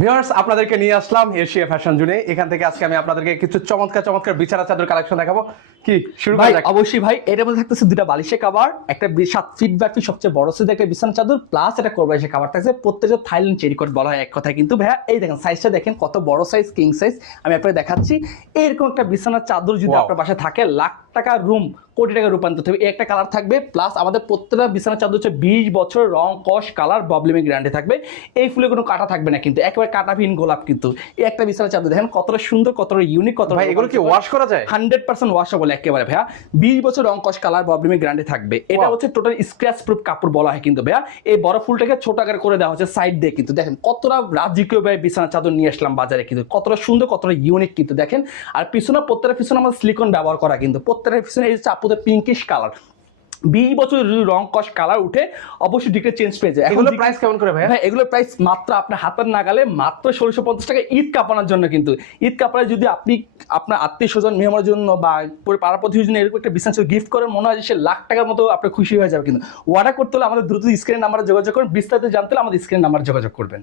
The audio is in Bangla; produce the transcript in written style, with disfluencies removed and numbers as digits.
ভিউয়ার্স, আপনাদেরকে নিয়ে আসলাম এশিয়া ফ্যাশন জোনে। এখান থেকে আজকে আমি আপনাদেরকে কিছু চমৎকার চমৎকার বিছানা চাদর কালেকশন দেখাবো। কি শুরু ভাই করা যাক? অবশ্যই ভাই, এটার মধ্যে থাকতেছে দুটা বালিশের কাভার, একটা 7 ফিট ব্যাপী সবচেয়ে বড় সাইজের একটা বিছানা চাদর, প্লাস একটা কোরবালিশের কাভার থাকছে। প্রত্যেকটা থাইল্যান্ড চেরিকট বলা হয় এক কথায়। কিন্তু ভাইয়া এই দেখেন সাইজটা, দেখেন কত বড় সাইজ, কিং সাইজ। আমি আপনাকে দেখাচ্ছি। এরকম একটা বিছানার চাদর যদি Wow. আপনার বাসায় থাকে, লাখ টাকার রুম কোটি টাকা রূপান্তর হবে। এই একটা কালার থাকবে, প্লাস আমাদের প্রত্যেকটা বিছানার চাদর হচ্ছে 20 বছর রং কস কালার প্রবলেমের গ্যারান্টি থাকবে। এই ফুলে কোনো কাটা থাকবে না, কিন্তু একেবারে কাটাবিহীন গোলাপ। কিন্তু এই একটা বিছানার চাদর দেখেন কতটা সুন্দর, কতটা ইউনিক, কতটা ভাই এগুলো কি ওয়াশ করা যায়? 100% ওয়াশেবল একেবারে ভাইয়া। 20 বছর রং কস কালার প্রবলেমের গ্যারান্টি থাকবে। এটা Wow. হচ্ছে টোটাল স্ক্র্যাচ প্রুফ কাপড় বলা হয় কিন্তু ভাইয়া। এই বড় ফুলটাকে ছোট আকার করে দেওয়া হচ্ছে সাইড দিয়ে। কিন্তু দেখেন কতটা রাজকীয় ভাবে বিছানা চাদর নিয়ে আসলাম বাজারে, কিন্তু কতটা সুন্দর, কতটা ইউনিক কিন্তু দেখেন। আর পিছনে প্রত্যেকটা পিছনে আমাদের সিলিকন ব্যবহার করা, কিন্তু প্রত্যেকটা পিছনে এই চাপুতে পিঙ্কিশ কালার। 20 বছর রং কস কালার উঠে অবশ্যই ডিগ্রি চেঞ্জ পেয়ে যায়। এগুলো প্রাইস কেমন করে ভাই? ভাই এগুলোর প্রাইস মাত্র আপনার হাতের নাগালে, মাত্র 1650 টাকা ঈদ কাপানোর জন্য। কিন্তু ঈদ কাপড়ে যদি আপনি আপনার আত্মীয় স্বজন মেহমানের জন্য বা পাড়া প্রতিবেশীর জন্য এরকম একটা বিছানা গিফট করেন, মনে হয় যে সে লাখ টাকার মতো আপনি খুশি হয়ে যাবে। কিন্তু অর্ডার করতে হলে আমাদের দ্রুত স্ক্রিনের নাম্বারে যোগাযোগ করুন। বিস্তারিত জানতে হলে আমাদের স্ক্রিনের নাম্বারে যোগাযোগ করবেন।